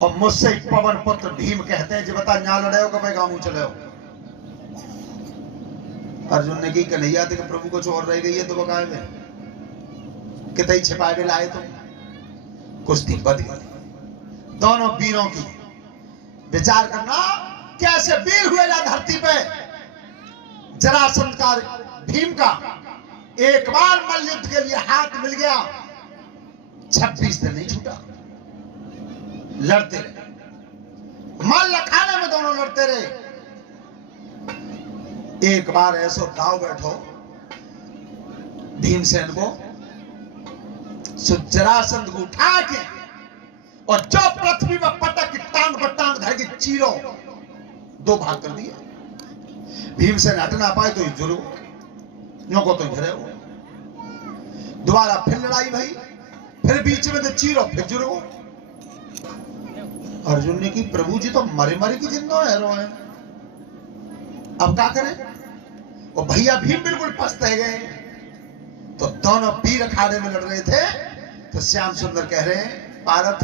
और मुझसे पवन पुत्र भीम कहते हैं जी बता न्या लड़े हो कब गाँव चले हो। अर्जुन ने की कन्हैया थे कि प्रभु कुछ और रह गई है तो बकाए में कितई छिपा के लाए तुम। कुश्ती बद गई दोनों वीरों की। विचार करना कैसे वीर हुए ना धरती पे। जरासंध का भीम का एक बार मल्लयुद्ध के लिए हाथ मिल गया 26 दिन नहीं छूटा। लड़ते रहे मल्ल अखाड़े में दोनों लड़ते रहे। एक बार ऐसो दाव बैठो भीमसेन को जरासंध को उठा के और जो पृथ्वी में पटक टांग पर टांग धर के चीरो दो भाग कर दिए। भीमसेन हट ना पाए तो जुर्म यूं को तो घरे हो। दोबारा फिर लड़ाई भाई फिर बीच में तो चीरो फिर जुर्म। अर्जुन ने की प्रभु जी तो मरे मरे की जिंदा है रो है अब क्या करें। और भैया भीम बिल्कुल पछते गए। तो दोनों वीर अखाड़े में लड़ रहे थे तो श्याम सुंदर कह रहे हैं पारथ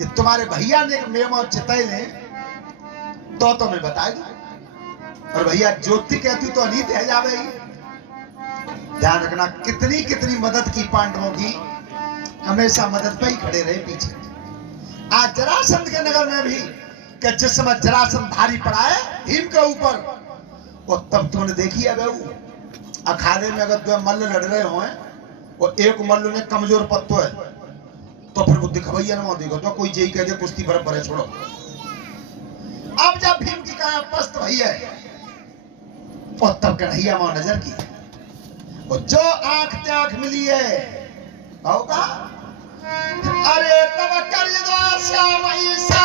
ये तुम्हारे भैया ने मेम और चिताई ने तो मैं बता दूं। और भैया ज्योति कहती तो अनीत है जावे। ध्यान रखना कितनी कितनी मदद की पांडवों की हमेशा मदद पे ही खड़े रहे पीछे। आज जरासंध के नगर में भी कि जिस समय जरासंध भारी पड़ा है भीम के ऊपर और तब तुमने देखी है बहू अखाड़े में अगर दो मल्ल लड़ रहे हो और एक मल्ल ने कमजोर पत्तो है तो फिर बुद्धि खबैया ना देखो तो कोई जेई कह दे कुश्ती बराबर है छोड़ो। अब जब भीम की काया पस्त भई है और तब कन्हैया वहां नजर की और जो आंख ते आंख मिली है होगा अरे तब कर दो श्याम ईसा।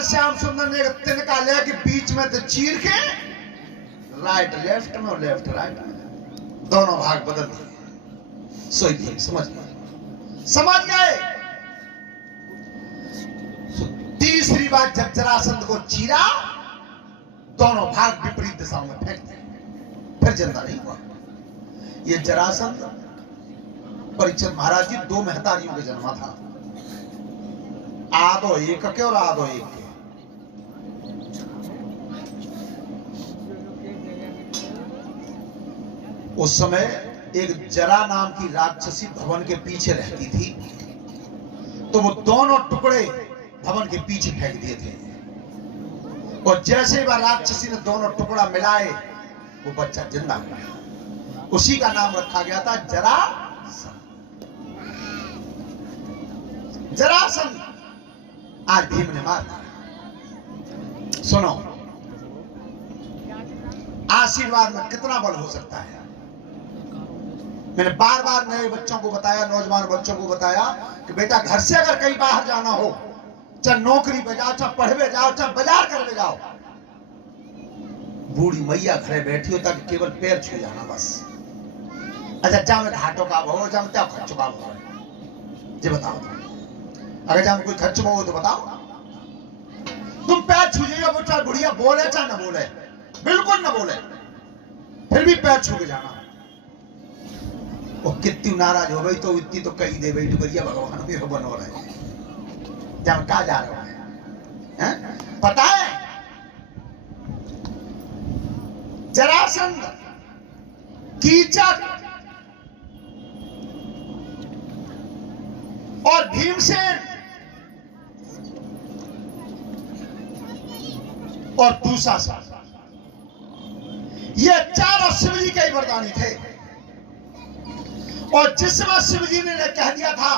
श्याम सुंदर ने तिनका ले कि बीच में तो चीर के राइट लेफ्ट में और लेफ्ट राइट में दोनों भाग बदल दिए। सोई थी समझ गए। तीसरी बार जब जरासंध को चीरा दोनों भाग विपरीत दिशाओं में फेंक दिए फिर जिंदा नहीं हुआ। ये जरासंध परीक्षित महाराज जी दो महतारियों के जन्मा था आधो एक के और आधो एक के। उस समय एक जरा नाम की राक्षसी भवन के पीछे रहती थी तो वो दोनों टुकड़े भवन के पीछे फेंक दिए थे और जैसे वह राक्षसी ने दोनों टुकड़ा मिलाए वो बच्चा जिंदा हो गया। उसी का नाम रखा गया था जरासंध। जरासंध आज भीम ने मार दिया। सुनो आशीर्वाद में कितना बल हो सकता है। मैंने बार बार नए बच्चों को बताया नौजवान बच्चों को बताया कि बेटा घर से अगर कहीं बाहर जाना हो चाहे नौकरी पे जाओ चाहे पढ़वे जाओ चाहे बाजार करने जाओ बूढ़ी मैया घरे बैठी हो ताकि केवल पैर छू जाना बस। अच्छा जा में घाटों का हो जा में क्या खर्च का हो जी बताओ अगर जा में कोई खर्च हो तो बताओ। तुम पैर छू जाइए वो चाहे बुढ़िया बोले चाहे ना बोले बिल्कुल ना बोले फिर भी पैर छू के जाना। और कितनी नाराज हो गई तो इतनी तो कही दे बैठ बढ़िया भगवान मेरे बनो रहे जब कहा जा रहा है पता है। जरासंध कीचक और भीमसेन और दूसरा ये चारों शिवजी के ही वरदानी थे। और जिस समय शिवजी ने कह दिया था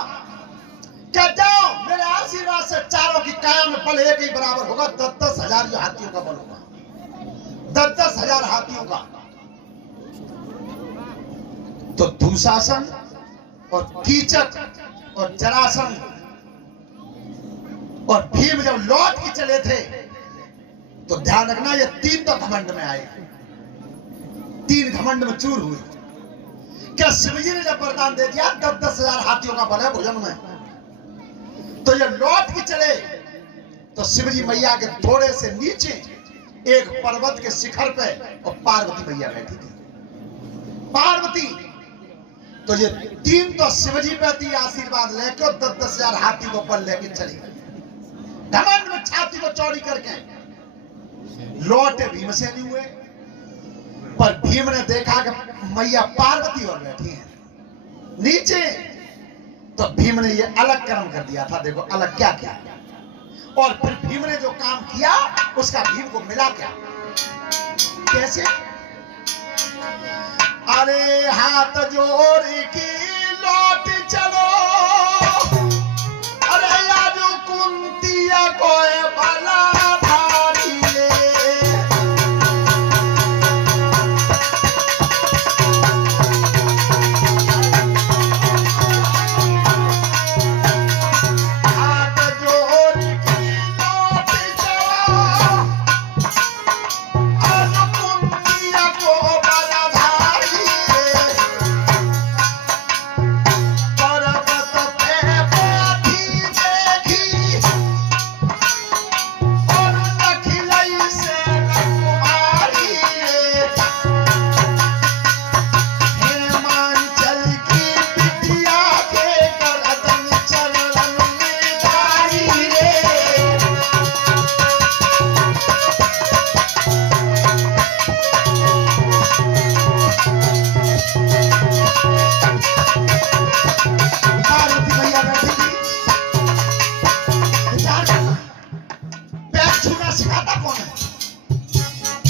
क्या जाओ मेरे आशीर्वाद से चारों की काया में बल एक ही बराबर होगा 10,000 हाथियों का बल होगा। 10,000 हाथियों का। तो दुशासन और कीचक और जरासंध और भीम जब लौट के चले थे तो ध्यान रखना ये 3 तो घमंड में आए, 3 घमंड में चूर हुए। क्या शिवजी ने जब वरदान दे दिया 10,000 हाथियों का बल है भुजंग में, तो ये लौट के चले तो शिवजी मैया के थोड़े से नीचे एक पर्वत के शिखर पे और पार्वती मैया बैठी थी। पार्वती तो ये 3 तो शिवजी पे थी आशीर्वाद लेके 10,000 हाथी को बल लेके चली गई। घमंड में छाती को चौड़ी करके लौटे भीमसेनी हुए, पर भीम ने देखा कि मैया पार्वती और बैठी है नीचे, तो भीम ने ये अलग कर्म कर दिया था। देखो अलग क्या किया, और फिर भीम ने जो काम किया उसका भीम को मिला क्या, कैसे? अरे हाथ जोड़ के लौट चलो, अरे याजू कुंतिया कोई भला भारी ले,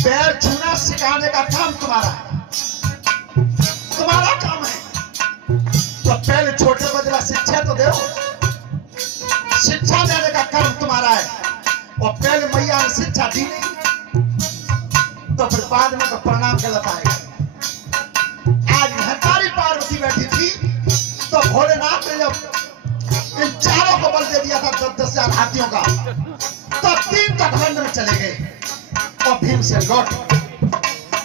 पैर छूना सिखाने का काम तुम्हारा है, तुम्हारा काम है। तो पहले छोटे बदला शिक्षा तो दो, शिक्षा देने का काम तुम्हारा है। और पहले मैया ने शिक्षा दी नहीं तो फिर बाद में तो प्रणाम गलत आएगा। आज हतारी पार्वती बैठी थी तो भोलेनाथ ने जब इन चारों को बल दे दिया था 10,000 हाथियों का, तो 3 तो घमंड में चले गए और भीम से लौट।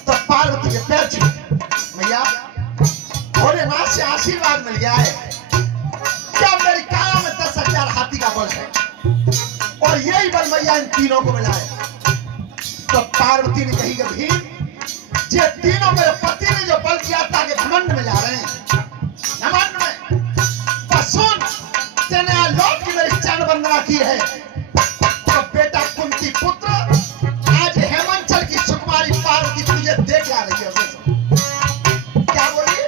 तो पार्वती के पैर छूए, मैया भोलेनाथ से आशीर्वाद मिल गया है, क्या मेरी काया में 10,000 हाथी का बल है, और यही बल मैया इन तीनों को मिला है। तो पार्वती ने कही कि भीम ये तीनों मेरे पति ने जो बल किया था कि घमंड में जा रहे हैं, घमंड में, बस सुन तेने लौट की मेरी चरण वंदना की है, तो बेटा कुंती पुत्र आज हेमंचल की सुकुमारी पार्वती तुझे देख आ रही है। क्या बोली?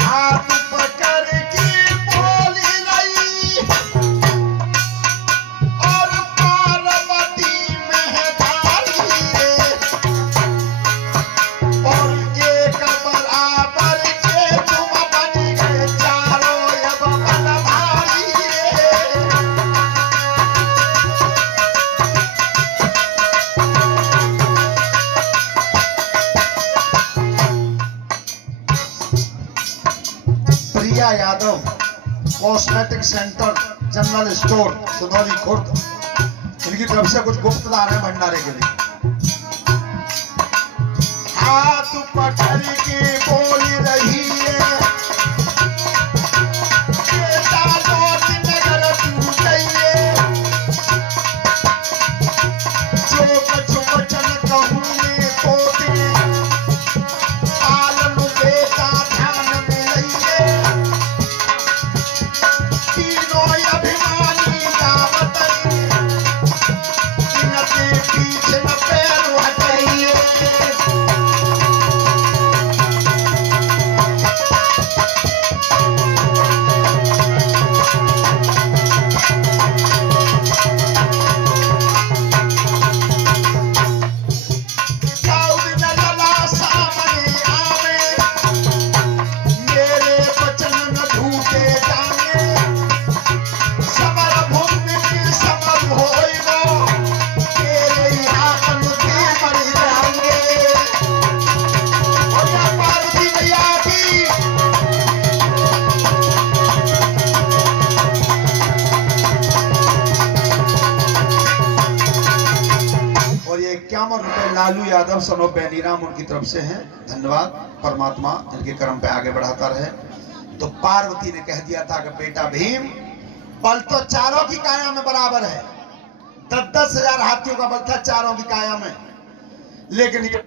हाथ पकड़ के बोली नहीं और पार्वती मेहतारी रे, और एक बराबर के तुम बन गए चारों अब बलधारी रे। Priya Yadav cosmetic centre general store Sunauli Khurd, इनकी तरफ से कुछ गुप्त दान है भंडारे के लिए। हाथ पकड़ के बोल रही है बेटा लौट नगर तू जाइए, जो कुछ वचन कहूँगी तो दे पालन बेटा ध्यान में लइए, तीनों अभिमानी दावत इनके पीछे न पैर हटाइए। इनाम और रुपए लालू यादव सनो बेनीराम उनकी तरफ से हैं। धन्यवाद, परमात्मा इनके कर्म पे आगे बढ़ाता रहे। तो पार्वती ने कह दिया था कि बेटा भीम, बल तो चारों की काया में बराबर है, 10-10 हजार हाथियों का बल था चारों की काया में, लेकिन ये